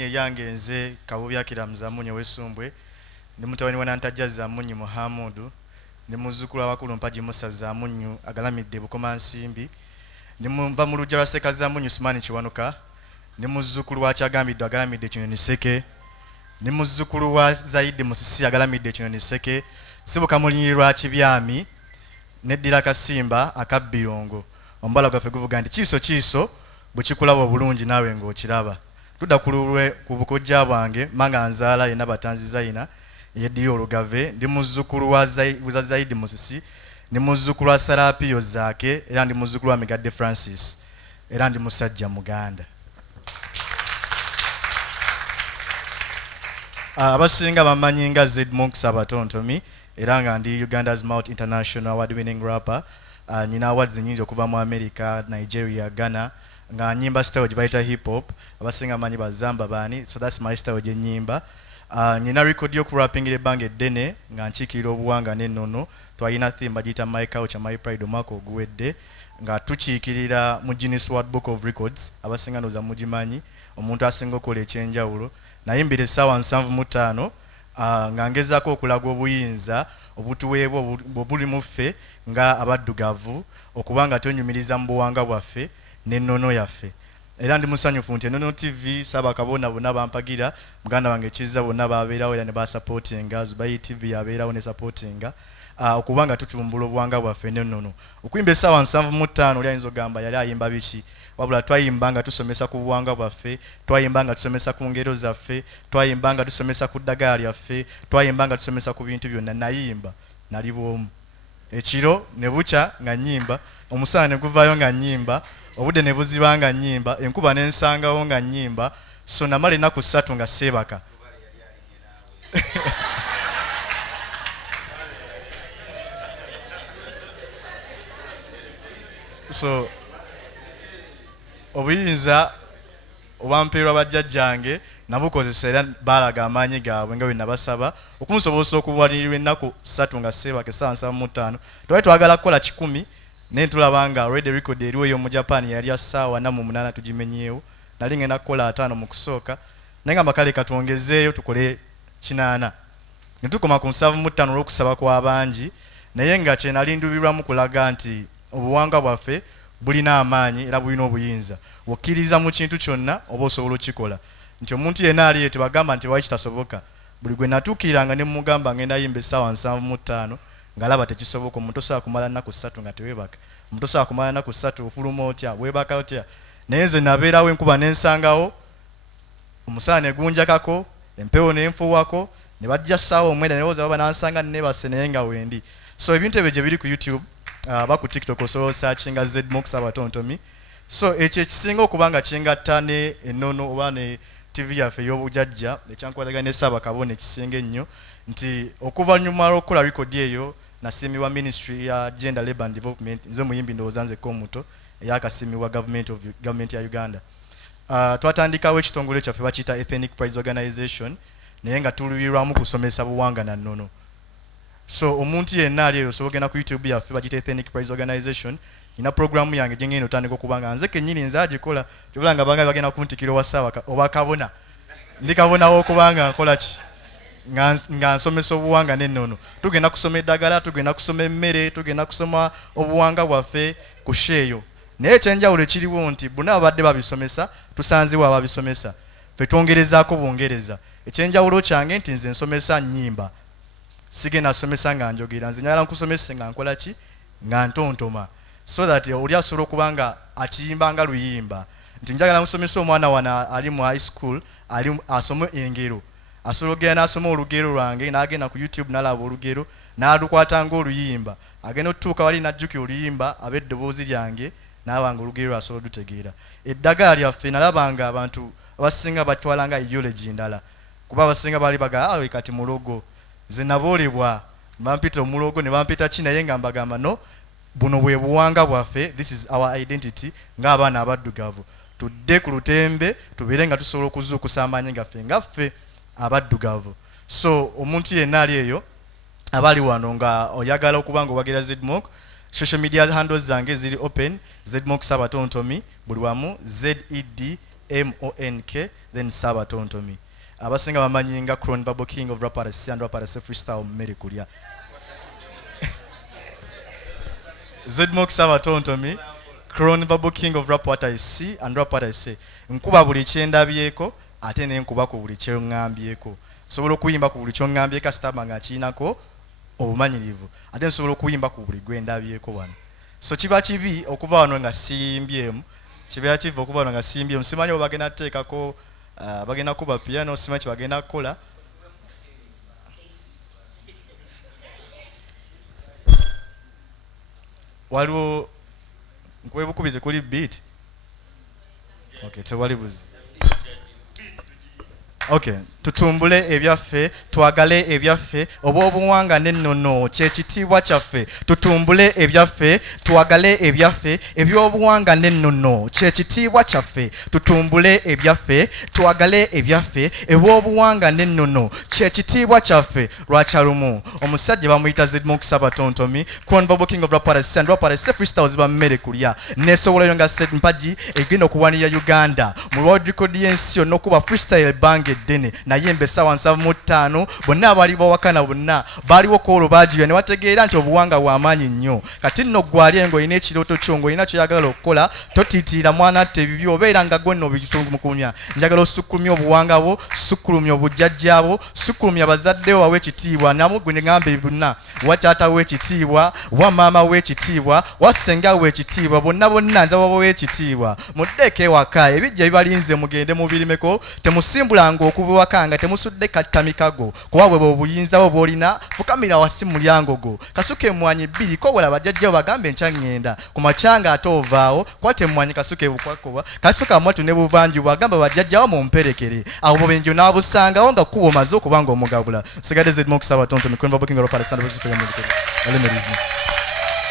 erinnya yange nze Kabubyakira Muzamunye w'Essumbwe ne mutabani wa Nantajja Zamunyi Muhamudu ne muzzukulu abakulu Mpagi Musa Zamunyu agalamidde Bukomansimbi ne muva mu lujja lwa Sseeka Zamunyu Sumani Kiwanuka ne muzzukulu wa Kyagambidde agalamidde Kinyonyi Sseke ne muzzukulu wa Zaidi Musisi agalamidde Kinyonyi Sseke Sibuka Mulinyi lwa Kibyami n'eddira Kasimba akabbirongo ombala gwaffe guvuga nti kiiso bwe kikulaba obulungi naawe ng'okiraba tudda ku bukojja bwange manga nzaala yenna batanziza yina yeddira olugave ndi muzzukulu wa Zaidi Musisi ne muzzukulu wa Sarapiyo Zaake era ndi muzzukulu wa Migadde Francis era ndi musajja Muganda. Abasinga bamanyi nga Zedmonk Sabatontomi era nga ndi Uganda's Mount International Award winning rapper. Nyina awards nyingi okuva mu America, Nigeria, Ghana nga nyimba style gye bayita hip hop abasinga manyi bazamba bani, so that's my style gye nyimba. Nyina record yo ku rapping ebbanga eddene nga nkiikirira obuwanga n'ennono twalina theme bagiyita My Culture My Pride omwaka oguwedde nga tukiikirira mu Guinness World Book of Records abasinga noza mugimanyi omuntu asinga okukola ekyenjawulo nayimbira essaawa 75 nga ngezaako okulaga obuyinza obutuweebwa obuli mu ffe nga abaddugavu okuba nga tonyumiriza mu buwanga bwaffe n'ennono yaffe. Era ndi musanyufu nti Ennono TV Ssaabakabona bonna bampagira muganda wange Kizza bonna babeerawo era ne basupportinga Zubayi TV yabeerawo ne supportinga okuba nga tutumbula obuwanga bwaffe n'ennono. Okuyimba essaawa 75 oli ayinza ogamba yali ayimba biki wabula twayimba nga tusomesa ku buwanga bwaffe, twayimba nga tusomesa ku ngero zaffe, twayimba nga tusomesa ku ddagala lyaffe, twayimba nga tusomesa ku bintu byonna. Nayimba nali bwomu ekiro ne bukya nga nnyimba, omusana ne guvaayo nga nnyimba, obudde ne buziba nga nnyimba, enkuba n'ensangawo nga nnyimba, so namala ennaku 3 nga seebaka. So obuyinza obwampeerwa bajjajjange nabukozesa era baalaga amaanyi gaabwe nga bwe nabasaba okumusobola okubuwalirwa ennaku 3 nga seebaka essaawa 75. Twali twagala kukola 100 naye tulaba nga already record eriwo eyo mu Japan yali ya ssaawa 48 tugimenyeewo, nali ngenda kukola 5 mu kusooka naye nga makale katwongezeeyo tukole 8 ne tukoma ku 75 olw'okusaba kw'abangi naye nga kye nali ndubirwamu kulaga nti obuwanga bwaffe bulina amaanyi era bulina obuyinza okkiriza mu kintu kyonna oba osobola okikola nti omuntu yenna ali ye tebagamba nti waki kitasoboka. Buli gwe natuukiranga ne mugamba ngenda yimba essaawa 75 ng'alaba tekisoboka. Omuntu osobola kumala nnaku 3 nga teweebaka, omuntu osobola kumala nnaku 3 ofuluma otya weebaka otya. Naye nze nabeerawo enkuba n'ensangawo, omusana ne gunjakako, empewo n'enfuuwako, ne bajja ssaawa omwenda ne booza baba nansanga neebase naye nga wendi. So ebintu ebyo gye biri ku YouTube baku TikTok osobola searchinga Zedmonk Sabatontomi. So ekyo ekisinga okuba nga kingatta ne ennono oba ne TV yaffe ey'obujjajja ekyankwatagana ne Ssaabakabona ekisinga ennyo nti okuvannyuma lw'okukola record eyo nasiimibwa Ministry ya Gender Labour and Development, nze muyimbi ndowooza nzekko omuto eyakasiimibwa Government ya Uganda. Twatandikawo ekitongole kyaffe bakiyita Ethnic Prides Organization naye nga tuluubirwamu kusomesa buwanga na nnono. So omuntu yenna ali eyo osobola okugenda ku YouTube yaffe bagiyita Ethnic Prides Organization. Nina programu yange gye ngenda otandika okuba nga nze kennyini nze agikola kyobula nga bangabi bagenda kuntikira owa Ssaabaka oba kabona ndi kabona w'okubanga nkola ki nga nsomesa obuwanga n'ennono. Tugenda kusoma eddagala, tugenda kusoma emmere, tugenda kusoma obuwanga bwaffe ku sheeyo. Naye ekyenjawulo ekiriwo nti bonna babadde babisomesa tusanzeewo ababisomesa ffe twongerezaako bwongereza. Ekyenjawulo kyange nti nze nsomesa nnyimba, sigenda somesa nga njogera, nze njagala nkusomese nga nkola ki nga ntontoma so that oli asobola okuba nga akiyimba nga luyimba. Nti njagala nkusomesa omwana wana ali mu high school asome engero, asobola okugenda n'asoma olugero lwange n'agenda ku YouTube n'alaba olugero n'alukwata ng'oluyimba, agenda otutuuka wali n'ajjukira oluyimba ab'eddoboozi lyange n'abanga olugero asobola odutegeera. Eddagala lyaffe nalaba nga abantu abasinga batwala nga ideology ndala kuba abasinga bali bagala kati mulogo. Nze naboolebwa bampita omulogo ne bampita ki naye nga mbagamba no, buno bwe buwanga bwaffe, this is our identity ng'abaana abaddugavu. Tudde ku lutembe tubeere nga tusobola okuzuukusa amaanyi gaffe ngaffe abaddugavu. So omuntu yenna ali eyo abali wano nga oyagala okuba nga owagira Zedmonk, social media handles zange ziri open, Zedmonk Sabatontomi buli wamu ZEDMONK MONK then Sabatontomi. Abasinga bamanyi nga Crown Babo King of Rappers and Rappers freestyle mmere kulya. Zedmok Sabatontomi, Crown Babo King of Rappers and Rappers. Nkuba buli kyendabyeko ate ne nkuba ku buli kyengambyeko. Sobola okuyimba ku buli kyongambyeko kasitama nga kinako obumanyirivu. Ate nsobola okuyimba ku buli gwendabyeko wano. So kiba kibi okuva wano nga simbyemu. Kiba kibi okuva wano nga simbyemu. Simanyi obagenda teekako bagenda kuba piano simanyi bagenda kukola. Waliwo nkwebukubize kuli beat. Okay, tewali buzi. Okay, tutumbule ebyaffe, twagale ebyaffe, oba obuwanga n'ennono kyekitiibwa kyaffe. Tutumbule ebyaffe, twagale ebyaffe, ebyobuwanga n'ennono kyekitiibwa kyaffe. Tutumbule ebyaffe, twagale ebyaffe, ebyobuwanga n'ennono kyekitiibwa kyaffe. Lwakyalumu omusajja bamuyita Zedmok Sabatontomi, Crown Babo King of Rappers and Rappers freestyles bammere kulya. Nesobola nga set mpaji egenda okuwanira Uganda mu world record y'ensi yonna okuba freestyle bange dene naye mbesa wansa mutano bonna abali bawakana bonna baliwo ko bajiya ne bategeera nti obuwanga bw'amaanyi nnyo. Kati nno gwali engo ine ekiroto kyongo ina kyoyagala okukola totitira mwana ate bibyo obeera nga gwenno bitungu mukumya. Njagala osukulumya obuwanga bwo, sukulumya obujjajjabo, sukulumya bazadde wawe ekitiibwa namugwe ne ngambe bonna wataata we ekitiibwa, wa maama we ekitiibwa, wa senga we ekitiibwa, bonna bonna nza wabo we ekitiibwa. Muddeke waka ebijja bibalinze mugende mubirimeko temusimbulanga okuva wakanga temusudde kattamikago kuba bwe obuyinza bwo bwolina fukamira wasi mulyango go kasuke mwanyi bbiri ko wala bajjajja bagambe nkyangenda ku machanga atovaawo kwate mwanyi kasuke bukwakoba kasuka mwatu ne buvanju bagamba bajjajja mu mperekere aho bobenjo nabusanga wonga kubo mazo kubanga omugabula Sigade Zedmok Sabatontomi Crown Babo King of Rappers and Rappers.